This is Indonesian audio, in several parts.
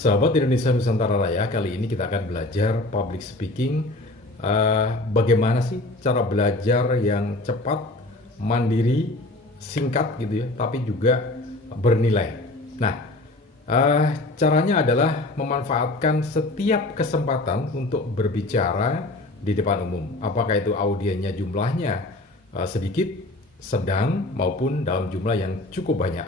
Sahabat Indonesia Nusantara Raya, kali ini kita akan belajar public speaking. Bagaimana sih cara belajar yang cepat, mandiri, singkat gitu ya, tapi juga bernilai. Nah, caranya adalah memanfaatkan setiap kesempatan untuk berbicara di depan umum. Apakah itu audiennya jumlahnya sedikit, sedang, maupun dalam jumlah yang cukup banyak.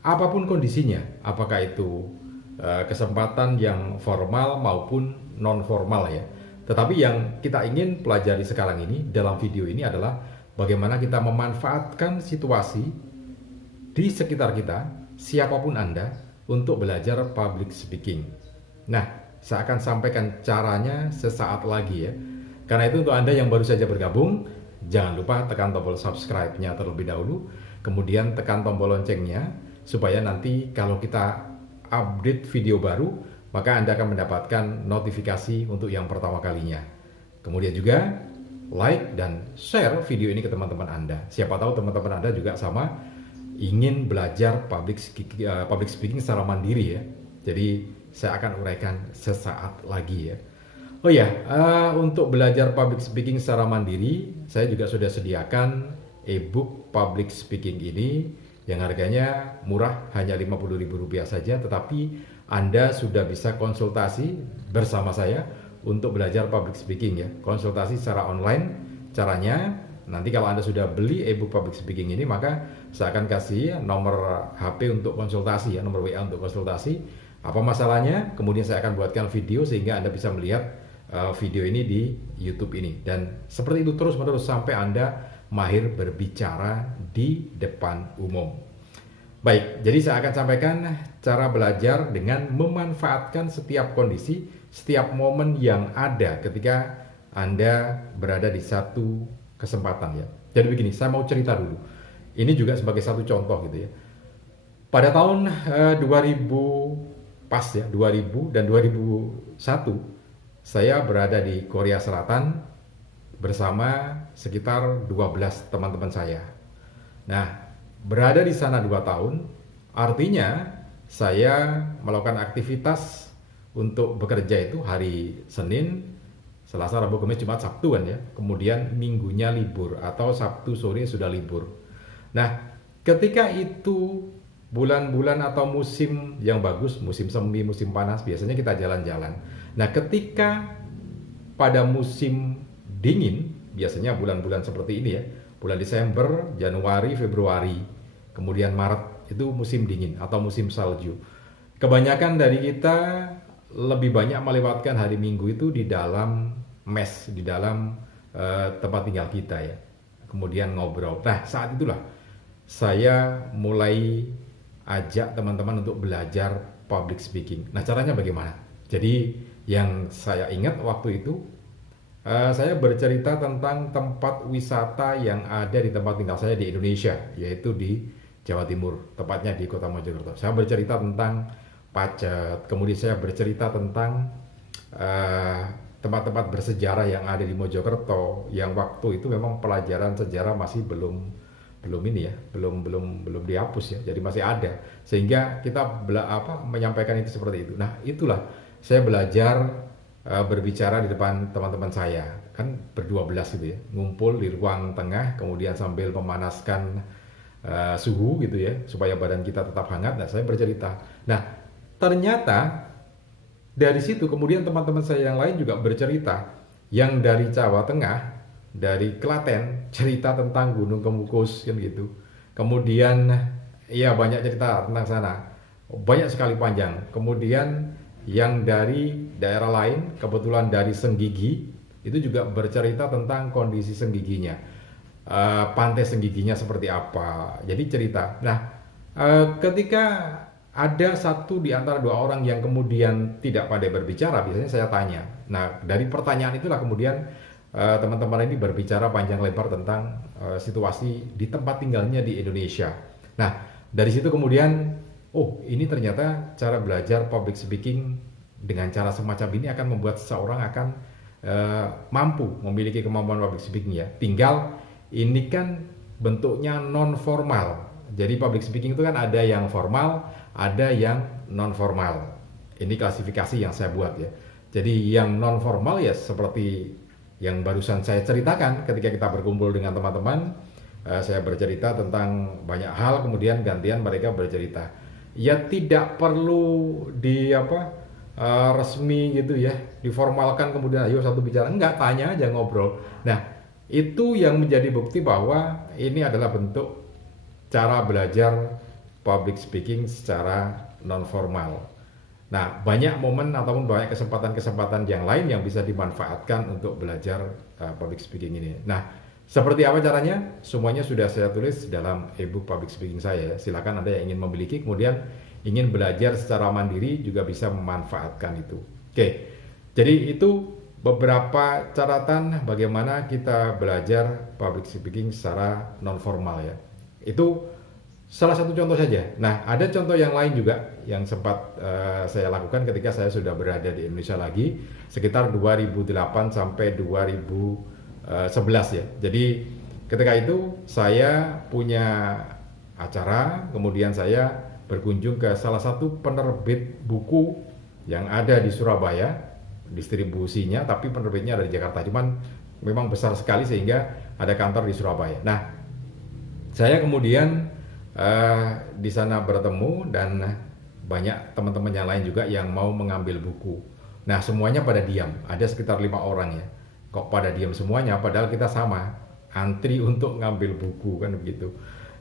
Apapun kondisinya, apakah itu kesempatan yang formal maupun non formal ya. Tetapi yang kita ingin pelajari sekarang ini dalam video ini adalah bagaimana kita memanfaatkan situasi di sekitar kita, siapapun Anda, untuk belajar public speaking. Nah, saya akan sampaikan caranya sesaat lagi ya. Karena itu untuk Anda yang baru saja bergabung, jangan lupa tekan tombol subscribe-nya terlebih dahulu, kemudian tekan tombol loncengnya supaya nanti kalau kita update video baru, maka Anda akan mendapatkan notifikasi untuk yang pertama kalinya. Kemudian juga like dan share video ini ke teman-teman Anda. Siapa tahu teman-teman Anda juga sama ingin belajar public speaking secara mandiri ya. Jadi saya akan uraikan sesaat lagi ya. Oh ya, untuk belajar public speaking secara mandiri, saya juga sudah sediakan ebook public speaking ini yang harganya murah, hanya Rp50.000 saja, tetapi Anda sudah bisa konsultasi bersama saya untuk belajar public speaking ya. Konsultasi secara online. Caranya nanti kalau Anda sudah beli ebook public speaking ini, maka saya akan kasih nomor HP untuk konsultasi ya, nomor WA untuk konsultasi. Apa masalahnya? Kemudian saya akan buatkan video sehingga Anda bisa melihat video ini di YouTube ini. Dan seperti itu terus-menerus sampai Anda mahir berbicara di depan umum. Baik, jadi saya akan sampaikan cara belajar dengan memanfaatkan setiap kondisi, setiap momen yang ada ketika Anda berada di satu kesempatan ya. Jadi begini, saya mau cerita dulu. Ini juga sebagai satu contoh gitu ya. Pada tahun 2000 pas ya, 2000 dan 2001 saya berada di Korea Selatan bersama sekitar 12 teman-teman saya. Nah, berada di sana 2 tahun, artinya saya melakukan aktivitas untuk bekerja itu hari Senin, Selasa, Rabu, Kamis, Jumat, Sabtu kan ya. Kemudian minggunya libur atau Sabtu sore sudah libur. Nah, ketika itu bulan-bulan atau musim yang bagus, musim semi, musim panas, biasanya kita jalan-jalan. Nah, ketika pada musim dingin, biasanya bulan-bulan seperti ini ya, bulan Desember, Januari, Februari, kemudian Maret, itu musim dingin atau musim salju. Kebanyakan dari kita lebih banyak melewatkan hari Minggu itu di dalam mes, di dalam tempat tinggal kita ya. Kemudian ngobrol. Nah, saat itulah saya mulai ajak teman-teman untuk belajar public speaking. Nah, caranya bagaimana? Jadi yang saya ingat waktu itu, saya bercerita tentang tempat wisata yang ada di tempat tinggal saya di Indonesia, yaitu di Jawa Timur, tepatnya di Kota Mojokerto. Saya bercerita tentang Pacet, kemudian saya bercerita tentang tempat-tempat bersejarah yang ada di Mojokerto, yang waktu itu memang pelajaran sejarah masih belum ini ya, belum dihapus ya, jadi masih ada, sehingga kita menyampaikan itu seperti itu. Nah, itulah saya belajar berbicara di depan teman-teman saya, kan ber-12 gitu ya, ngumpul di ruang tengah, kemudian sambil memanaskan suhu gitu ya, supaya badan kita tetap hangat. Nah, saya bercerita. Nah, ternyata dari situ kemudian teman-teman saya yang lain juga bercerita, yang dari Jawa Tengah, dari Klaten, cerita tentang Gunung Kemukus kan gitu. Kemudian ya banyak cerita tentang sana, banyak sekali panjang. Kemudian yang dari daerah lain, kebetulan dari Senggigi, itu juga bercerita tentang kondisi Senggiginya, pantai Senggiginya seperti apa, jadi cerita. Nah, ketika ada satu di antara 2 orang yang kemudian tidak pandai berbicara, biasanya saya tanya. Nah, dari pertanyaan itulah kemudian teman-teman ini berbicara panjang lebar tentang situasi di tempat tinggalnya di Indonesia. Nah, dari situ kemudian, oh, ini ternyata cara belajar public speaking dengan cara semacam ini akan membuat seseorang akan mampu memiliki kemampuan public speaking ya. Tinggal ini kan bentuknya non formal. Jadi public speaking itu kan ada yang formal, ada yang non formal. Ini klasifikasi yang saya buat ya. Jadi yang non formal ya seperti yang barusan saya ceritakan ketika kita berkumpul dengan teman-teman, saya bercerita tentang banyak hal, kemudian gantian mereka bercerita. Ya tidak perlu di resmi gitu ya, diformalkan kemudian ayo satu bicara, enggak, tanya aja, ngobrol. Nah, itu yang menjadi bukti bahwa ini adalah bentuk cara belajar public speaking secara non formal. Nah, banyak momen ataupun banyak kesempatan-kesempatan yang lain yang bisa dimanfaatkan untuk belajar public speaking ini. Nah, seperti apa caranya? Semuanya sudah saya tulis dalam ebook public speaking saya. Silakan Anda yang ingin memiliki, kemudian ingin belajar secara mandiri juga bisa memanfaatkan itu. Oke, jadi itu beberapa catatan bagaimana kita belajar public speaking secara non formal ya. Itu salah satu contoh saja. Nah, ada contoh yang lain juga yang sempat saya lakukan ketika saya sudah berada di Indonesia lagi, sekitar 2008 sampai 2011 ya. Jadi ketika itu saya punya acara, kemudian saya berkunjung ke salah satu penerbit buku yang ada di Surabaya, distribusinya, tapi penerbitnya ada di Jakarta. Cuman memang besar sekali sehingga ada kantor di Surabaya. Nah, saya kemudian di sana bertemu dan banyak teman-teman yang lain juga yang mau mengambil buku. Nah, semuanya pada diam. Ada sekitar 5 orang ya. Kok pada diam semuanya? Padahal kita sama antri untuk ngambil buku kan begitu.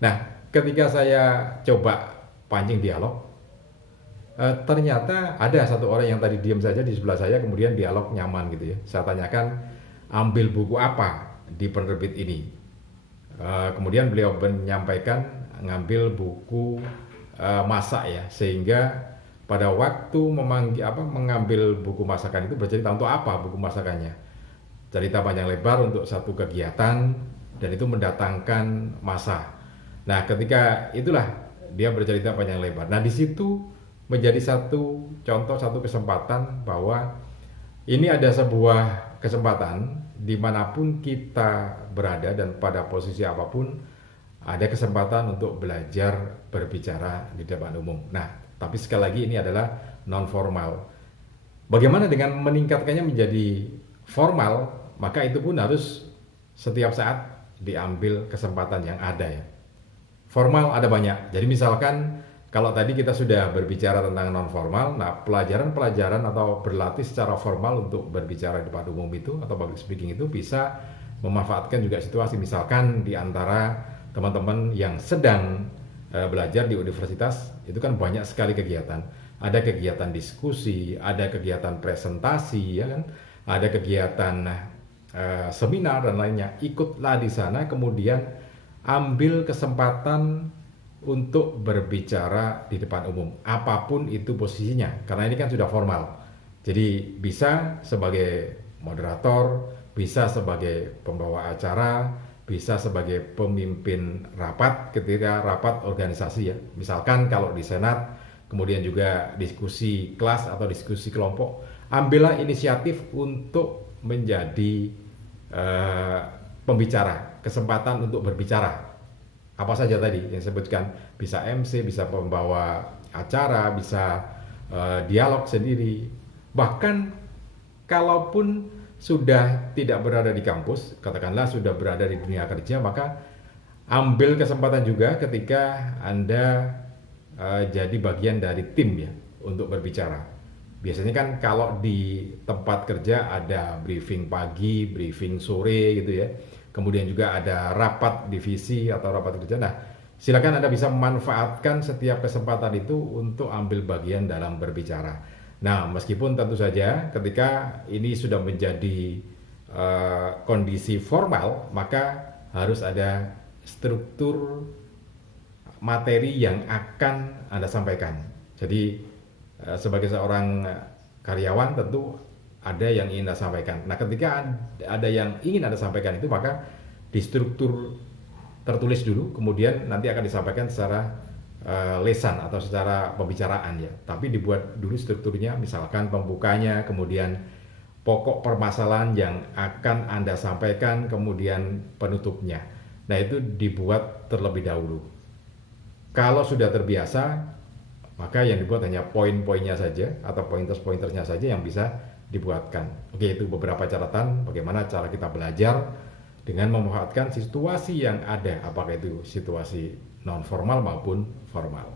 Nah, ketika saya coba pancing dialog, ternyata ada satu orang yang tadi diam saja di sebelah saya, kemudian dialog nyaman gitu ya. Saya tanyakan, ambil buku apa di penerbit ini? Kemudian beliau menyampaikan ngambil buku masak ya, sehingga pada waktu mengambil buku masakan itu bercerita untuk apa buku masakannya, cerita panjang lebar untuk satu kegiatan dan itu mendatangkan masa. Nah, ketika itulah dia bercerita panjang lebar. Nah, di situ menjadi satu contoh, satu kesempatan bahwa ini ada sebuah kesempatan dimanapun kita berada dan pada posisi apapun, ada kesempatan untuk belajar berbicara di depan umum. Nah, tapi sekali lagi ini adalah non formal. Bagaimana dengan meningkatkannya menjadi formal? Maka itu pun harus setiap saat diambil kesempatan yang ada ya. Formal ada banyak. Jadi misalkan kalau tadi kita sudah berbicara tentang non formal, nah pelajaran-pelajaran atau berlatih secara formal untuk berbicara di depan umum itu atau public speaking itu bisa memanfaatkan juga situasi. Misalkan di antara teman-teman yang sedang belajar di universitas itu kan banyak sekali kegiatan. Ada kegiatan diskusi, ada kegiatan presentasi, ya kan? Ada kegiatan seminar dan lainnya. Ikutlah di sana, kemudian ambil kesempatan untuk berbicara di depan umum, apapun itu posisinya. Karena ini kan sudah formal. Jadi bisa sebagai moderator, bisa sebagai pembawa acara, bisa sebagai pemimpin rapat ketika rapat organisasi ya. Misalkan kalau di Senat, kemudian juga diskusi kelas atau diskusi kelompok, ambillah inisiatif untuk menjadi pembicara, kesempatan untuk berbicara. Apa saja tadi yang disebutkan, bisa MC, bisa pembawa acara, bisa dialog sendiri. Bahkan kalaupun sudah tidak berada di kampus, katakanlah sudah berada di dunia kerja, maka ambil kesempatan juga ketika Anda jadi bagian dari tim ya untuk berbicara. Biasanya kan kalau di tempat kerja ada briefing pagi, briefing sore gitu ya. Kemudian juga ada rapat divisi atau rapat kerja. Nah, silakan Anda bisa memanfaatkan setiap kesempatan itu untuk ambil bagian dalam berbicara. Nah, meskipun tentu saja ketika ini sudah menjadi kondisi formal, maka harus ada struktur materi yang akan Anda sampaikan. Jadi sebagai seorang karyawan tentu ada yang ingin Anda sampaikan. Nah, ketika ada yang ingin Anda sampaikan itu, maka di struktur tertulis dulu, kemudian nanti akan disampaikan secara lesan atau secara pembicaraan ya. Tapi dibuat dulu strukturnya, misalkan pembukanya, kemudian pokok permasalahan yang akan Anda sampaikan, kemudian penutupnya. Nah, itu dibuat terlebih dahulu. Kalau sudah terbiasa, Maka yang dibuat hanya poin-poinnya saja atau pointers-pointersnya saja yang bisa dibuatkan. Oke, itu beberapa catatan bagaimana cara kita belajar dengan memanfaatkan situasi yang ada, apakah itu situasi non formal maupun formal.